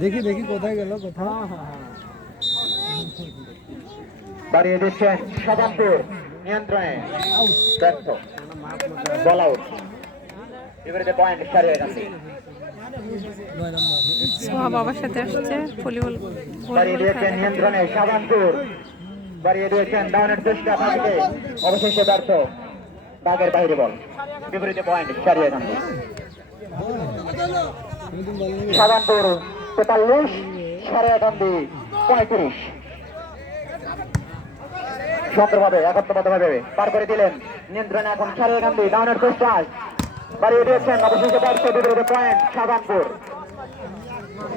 দেখি দেখি কোথায় গেল কোথাও। বাড়িয়ে দিচ্ছেন শাহজাহানপুর, নিয়ন্ত্রণে ব্যর্থ, বল আউট। বিপরীতে পয়েন্ট সারিয়াকান্দি। সোহা বাবার সাথে আসছে ভলিবল বাড়িয়ে দিয়েছেন নিয়ন্ত্রণে শাহজাহানপুর, বাড়িয়ে দিয়েছেন ডাউনের চেষ্টা পাখিতে, অবশেষে ব্যর্থ, দাগের বাইরে বল। বিপরীতে পয়েন্ট সারিয়াকান্দি। শাহজাহানপুর 43, সারিয়াকান্দি 35। সুন্দরভাবে একত্রবদ্ধভাবে পার করে দিলেন, নিয়ন্ত্রণে এখন সারিয়াকান্দি, ডাউনের চেষ্টা বাড়িয়ে দিয়েছেন, অবশেষে ব্যর্থ, বিপরীতে পয়েন্ট শাহজাহানপুর।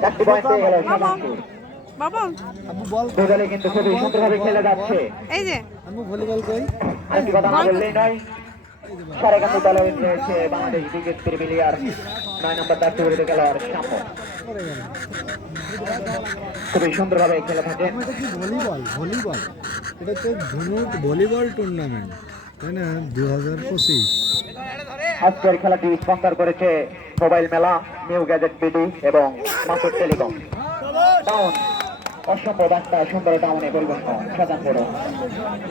একটি পয়েন্ট পেয়ে গেল শাহজাহানপুর। বাবা দুদলে কিন্তু খুবই সুন্দরভাবে খেলে যাচ্ছে। এই যে ভলিবল কই একটি কথা না বললেই নয়, সারিয়াকান্দি দলে রয়েছে বাংলাদেশ ক্রিকেট প্রিমিয়ার 9 নম্বর তার বিপরীতে খেলোয়াড় সাম্য। খুবই সুন্দরভাবে খেলে থাকেন। এটা কি ভলিবল? ভলিবল এটা তো ধনুক ভলিবল টুর্নামেন্ট, তাই না? 2025। আজকের খেলাটি স্পন্সর করেছে মোবাইল মেলা, নিউ গ্যাজেট বিডি এবং মাসুদ টেলিকম। ডাউন অসম্ভব একটা সুন্দর ডাউনে পরিবর্তন শাহজাহানপুর,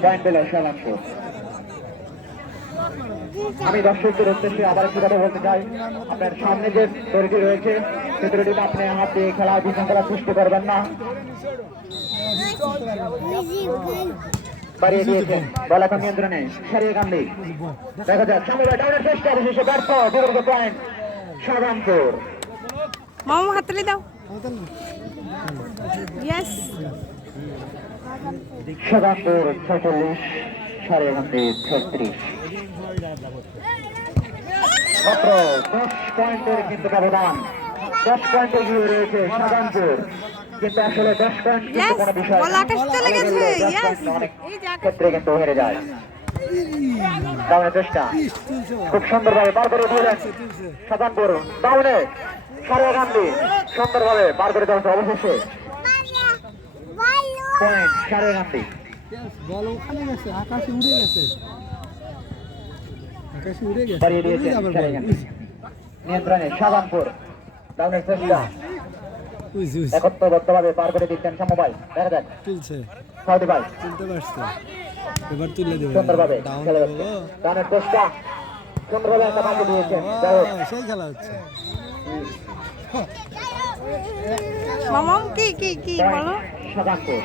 পয়েন্ট পেল শাহজাহানপুর। আমি দর্শকদের উদ্দেশ্যে আবার একটি কথা বলতে চাই, আপনার সামনে যে তরিটি রয়েছে সে তরিটিতে আপনি হাত দিয়ে খেলা বিশৃঙ্খলা সৃষ্টি করবেন না। বাড়িয়ে দিয়েছেন, বল এখন নিয়ন্ত্রণে সারিয়াকান্দি। দেখা যাক সমবায় ডাউনের চেষ্টা, অবশেষে ব্যর্থ, বিপরীতে পয়েন্ট শাহজাহানপুর। মামা হাততালি দাও। ইয়েস শাহজাহানপুর 46, সারিয়াকান্দি 36। মাত্র 10 পয়েন্টের কিন্তু ব্যবধান, 10 পয়েন্টে গিয়ে রয়েছে শাহজাহানপুর, কিন্তু আসলে 10 পয়েন্ট কিন্তু কোনো বিষয় বল আকাশ চলে গেছে। ইয়েস অনেক ক্ষেত্রে কিন্তু হেরে যায়। ডাউনের চেষ্টা খুব সুন্দরভাবে পার করে দিলেন শাহজাহানপুর, ডাউনে সারিয়াকান্দি সুন্দরভাবে পার করে দেওয়া, অবশেষে পয়েন্ট সারিয়াকান্দি। বল ওখানে গেছে, আকাশে উড়ে গেছে, আকাশে উড়ে গেছে। বাড়িয়ে দিয়েছেন সারিয়াকান্দি, নিয়ন্ত্রণে শাহজাহানপুর, ডাউনের চেষ্টা একত্রবদ্ধভাবে পার করে দিচ্ছেন সমবায়। দেখা যাক তুলছে, সাউদি ভাই তুলতে পারছে, এবার তুলে দেবে সুন্দরভাবে ডাউন। খেলে যাচ্ছে, ডাউনের চেষ্টা সুন্দরভাবে একটা পাশে দিয়েছেন। সেই খেলা হচ্ছে। মামা কি কি কি বলো। শাহজাহানপুর